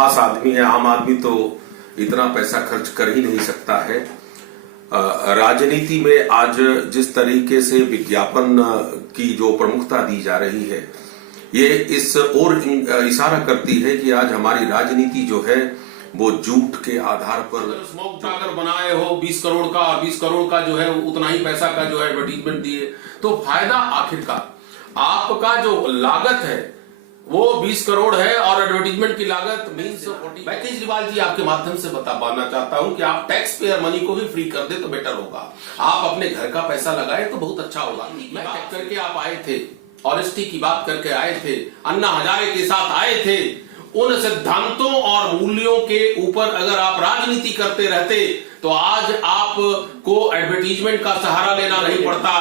खास आदमी है। आम आदमी तो इतना पैसा खर्च कर ही नहीं सकता है। राजनीति में आज जिस तरीके से विज्ञापन की जो प्रमुखता दी जा रही है, ये इस ओर इशारा करती है कि आज हमारी राजनीति जो है वो झूठ के आधार पर स्मोक अगर बनाए हो 20 करोड़ का और 20 करोड़ का जो है उतना ही पैसा का जो है एडवर्टीजमेंट दिए, तो फायदा आखिरकार आपका जो लागत है वो 20 करोड़ है और एडवर्टीजमेंट की लागत मीन्स 40। मैं केजरीवाल जी आपके माध्यम से बता पाना चाहता हूं कि आप टैक्स पेयर मनी को भी फ्री कर दे तो बेटर होगा। आप अपने घर का पैसा लगाए तो बहुत अच्छा होगा। मैं बात करके आप आए थे, ऑनेस्टी की बात करके आए थे, अन्ना हजारे के साथ आए थे। उन सिद्धांतों और मूल्यों के ऊपर अगर आप राजनीति करते रहते तो आज आपको एडवर्टीजमेंट का सहारा लेना नहीं पड़ता।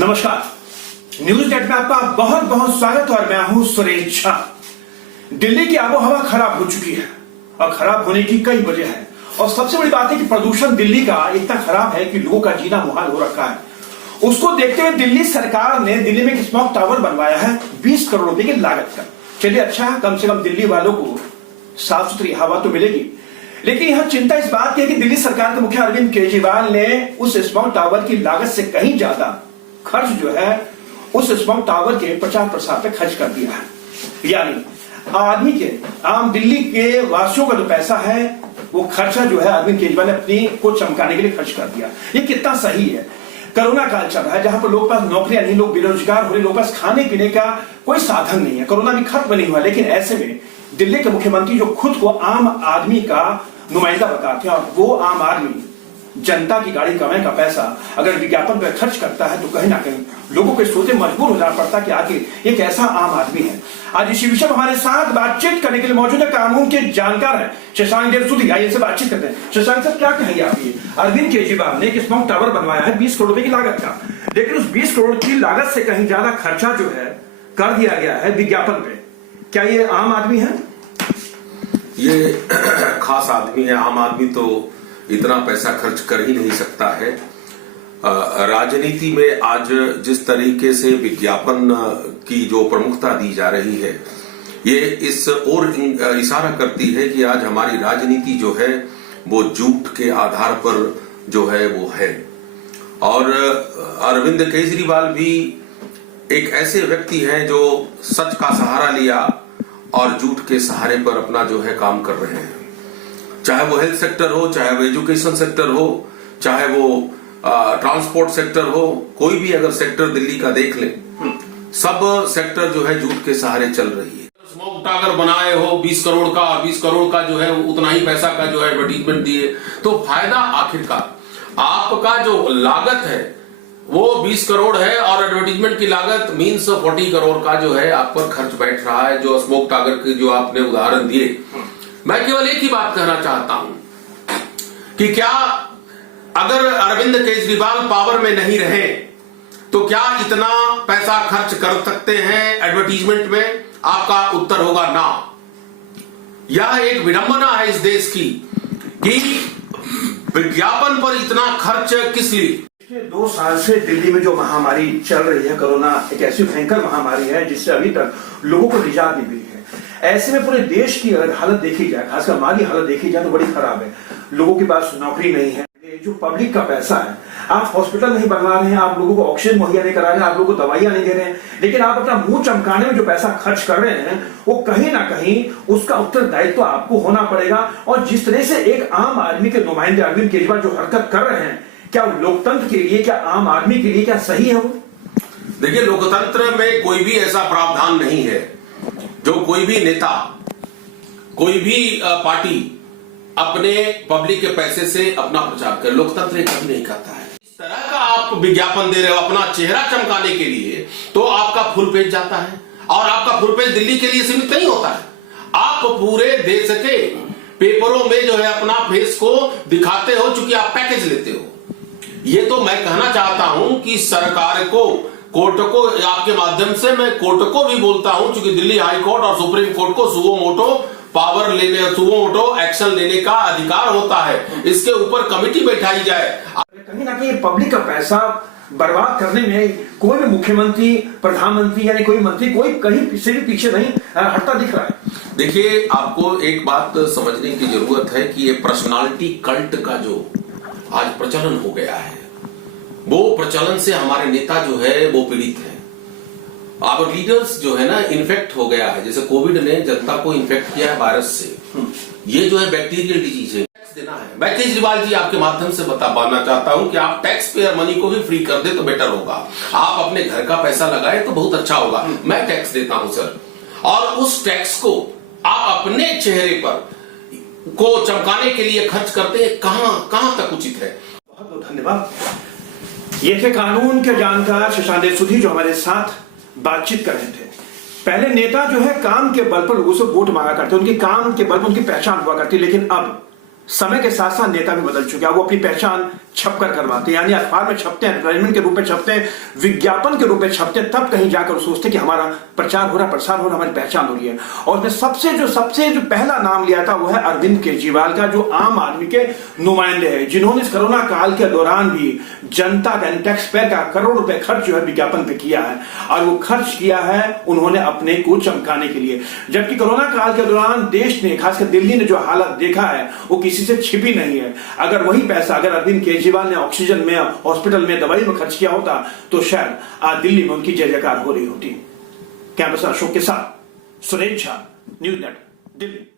नमस्कार, न्यूज नेट में आपका बहुत बहुत स्वागत। और मैं हूं सुरेश झा। दिल्ली की आबोहवा खराब हो चुकी है और खराब होने की कई वजह है। और सबसे बड़ी बात है कि प्रदूषण दिल्ली का इतना खराब है कि लोगों का जीना मुहाल हो रखा है। उसको देखते हुए दिल्ली सरकार ने दिल्ली में एक स्मोक टावर बनवाया है 20 करोड़ रुपए की लागत का। चलिए अच्छा है, कम से कम दिल्ली वालों को साफ सुथरी हवा तो मिलेगी। लेकिन यह चिंता इस बात की है कि दिल्ली सरकार के मुखिया अरविंद केजरीवाल ने उस स्मोक टावर की लागत से कहीं ज्यादा खर्च जो है उस स्मोक टावर के प्रचार प्रसार पे खर्च कर दिया है। यानी आदमी के आम दिल्ली के वासियों का जो पैसा है वो खर्चा जो है अरविंद केजरीवाल ने अपनी को चमकाने के लिए खर्च कर दिया। ये कितना सही है? कोरोना काल चल रहा है जहां पर लोग पास नौकरियां नहीं, लोग बेरोजगार हो रहे, लोग पास खाने पीने का कोई साधन नहीं है। कोरोना भी खत्म नहीं हुआ, लेकिन ऐसे में दिल्ली के मुख्यमंत्री जो खुद को आम आदमी का नुमाइंदा बताते हैं और वो आम आदमी जनता की गाड़ी कमाई का पैसा अगर विज्ञापन पर खर्च करता है तो कहीं ना कहीं लोगों को सोचते मजबूर हो जाना पड़ता कि आखिर ये कैसा आम आदमी है। आज इसी विषय में हमारे साथ बातचीत करने के लिए मौजूद है कानून के जानकार हैं शशांक देव सूदी। आइए इनसे बातचीत करते हैं। शशांक साहब, क्या कहेंगे आप? ये अरविंद केजरीवाल ने एक स्मोक टावर बनवाया है 20 करोड़ रुपए की लागत का, लेकिन उस 20 करोड़ की लागत से कहीं ज्यादा खर्चा जो है कर दिया गया है विज्ञापन पे। क्या ये आम आदमी है? ये खास आदमी है। आम आदमी तो इतना पैसा खर्च कर ही नहीं सकता है। राजनीति में आज जिस तरीके से विज्ञापन की जो प्रमुखता दी जा रही है, ये इस ओर इशारा करती है कि आज हमारी राजनीति जो है वो झूठ के आधार पर जो है वो है। और अरविंद केजरीवाल भी एक ऐसे व्यक्ति हैं जो सच का सहारा लिया और झूठ के सहारे पर अपना जो है काम कर रहे हैं। चाहे वो हेल्थ सेक्टर हो, चाहे वो एजुकेशन सेक्टर हो, चाहे वो ट्रांसपोर्ट सेक्टर हो, कोई भी अगर सेक्टर दिल्ली का देख ले, सब सेक्टर जो है झूठ के सहारे चल रही है। स्मोक टावर बनाए हो 20 करोड़ का और 20 करोड़ का जो है उतना ही पैसा का जो है एडवर्टीजमेंट दिए, तो फायदा आखिरकार आपका जो लागत है वो 20 करोड़ है और एडवर्टीजमेंट की लागत मीन्स 40 करोड़ का जो है आप पर खर्च बैठ रहा है। जो स्मोक टावर के जो आपने उदाहरण दिए, मैं केवल एक ही बात कहना चाहता हूं कि क्या अगर अरविंद केजरीवाल पावर में नहीं रहे तो क्या इतना पैसा खर्च कर सकते हैं एडवर्टीजमेंट में? आपका उत्तर होगा ना। यह एक विडंबना है इस देश की कि विज्ञापन पर इतना खर्च किस लिए? पिछले 2 साल से दिल्ली में जो महामारी चल रही है, कोरोना एक ऐसी भयंकर महामारी है जिससे अभी तक लोगों को निजात नहीं मिली है। ऐसे में पूरे देश की अगर हालत देखी जाए, खासकर हमारी हालत देखी जाए तो बड़ी खराब है। लोगों के पास नौकरी नहीं है। जो पब्लिक का पैसा है, आप हॉस्पिटल नहीं बनवा रहे हैं, आप लोगों को ऑक्सीजन मुहैया नहीं करा रहे हैं, आप लोगों को दवाइयां नहीं दे रहे हैं, लेकिन आप अपना मुंह चमकाने में जो पैसा खर्च कर रहे हैं वो कहीं ना कहीं उसका उत्तरदायित्व आपको होना पड़ेगा। और जिस तरह से एक आम आदमी के नुमाइंदे अरविंद केजरीवाल जो हरकत कर रहे हैं, क्या लोकतंत्र के लिए, क्या आम आदमी के लिए क्या सही है वो? देखिए, लोकतंत्र में कोई भी ऐसा प्रावधान नहीं है जो कोई भी नेता, कोई भी पार्टी अपने पब्लिक के पैसे से अपना प्रचार करे। लोकतंत्र कभी नहीं करता है। इस तरह का आप विज्ञापन दे रहे हो अपना चेहरा चमकाने के लिए, तो आपका फुल पेज जाता है। और आपका फुल पेज दिल्ली के लिए सीमित नहीं होता है, आप पूरे देश के पेपरों में जो है अपना फेस को दिखाते हो, चूंकि आप पैकेज लेते हो। ये तो मैं कहना चाहता हूं कि सरकार को कोर्ट को, आपके माध्यम से मैं कोर्ट को भी बोलता हूं, क्योंकि दिल्ली हाई कोर्ट और सुप्रीम कोर्ट को सुओ मोटो पावर लेने, सुओ मोटो एक्शन लेने का अधिकार होता है। इसके ऊपर कमेटी बैठाई जाए। कहीं ना कहीं पब्लिक का पैसा बर्बाद करने में कोई भी मुख्यमंत्री, प्रधानमंत्री यानी कोई मंत्री कोई कहीं से भी पीछे नहीं हटता दिख रहा है। देखिए, आपको एक बात समझने की जरूरत है कि ये पर्सनालिटी कल्ट का जो आज प्रचलन हो गया है, वो प्रचलन से हमारे नेता जो है वो पीड़ित है। आवर लीडर्स जो है ना इन्फेक्ट हो गया है, जैसे कोविड ने जनता को इन्फेक्ट किया है वायरस से। ये जो है बैक्टीरियल डिजीज है, टैक्स देना है। मैं केजरीवाल जी आपके माध्यम से बताना चाहता हूं कि आप टैक्स पेयर मनी को भी फ्री कर दे तो बेटर होगा। आप अपने घर का पैसा लगाए तो बहुत अच्छा होगा। मैं टैक्स देता हूं सर, और उस टैक्स को आप अपने चेहरे पर को चमकाने के लिए खर्च करते हैं, कहां तक उचित है? बहुत बहुत धन्यवाद। ये थे कानून के जानकार शशांक देशमुख जो हमारे साथ बातचीत कर रहे थे। पहले नेता जो है काम के बल पर लोगों से वोट मांगा करते, उनके काम के बल पर उनकी पहचान हुआ करती, लेकिन अब समय के साथ साथ नेता भी बदल चुके हैं। वो अपनी पहचान छपकर करवाते हैं, यानी अखबार में छपते हैं, एडवर्टाइजमेंट के रूप में छपते हैं, विज्ञापन के रूप में छपते हैं, तब कहीं जाकर सोचते हैं कि हमारा प्रचार हो रहा, प्रसार हो रहा, हमारी पहचान हो रही है। और उसमें सबसे जो पहला नाम लिया था वो है अरविंद केजरीवाल का, जो आम आदमी के नुमाइंदे हैं, जिन्होंने इस कोरोना काल के दौरान भी जनता का टैक्स पेयर का करोड़ रुपए खर्च जो है विज्ञापन पे किया है, और वो खर्च किया है उन्होंने अपने को चमकाने के लिए। जबकि कोरोना काल के दौरान देश ने, खासकर दिल्ली ने जो हालत देखा है वो किसी से छिपी नहीं है। अगर वही पैसा अगर अरविंद केजरीवाल ने ऑक्सीजन में, हॉस्पिटल में, दवाई में खर्च किया होता तो शायद आज दिल्ली में उनकी जय जयकार हो रही होती। कैमरा अशोक के साथ सुरेश झा, न्यूज़ नेट, दिल्ली।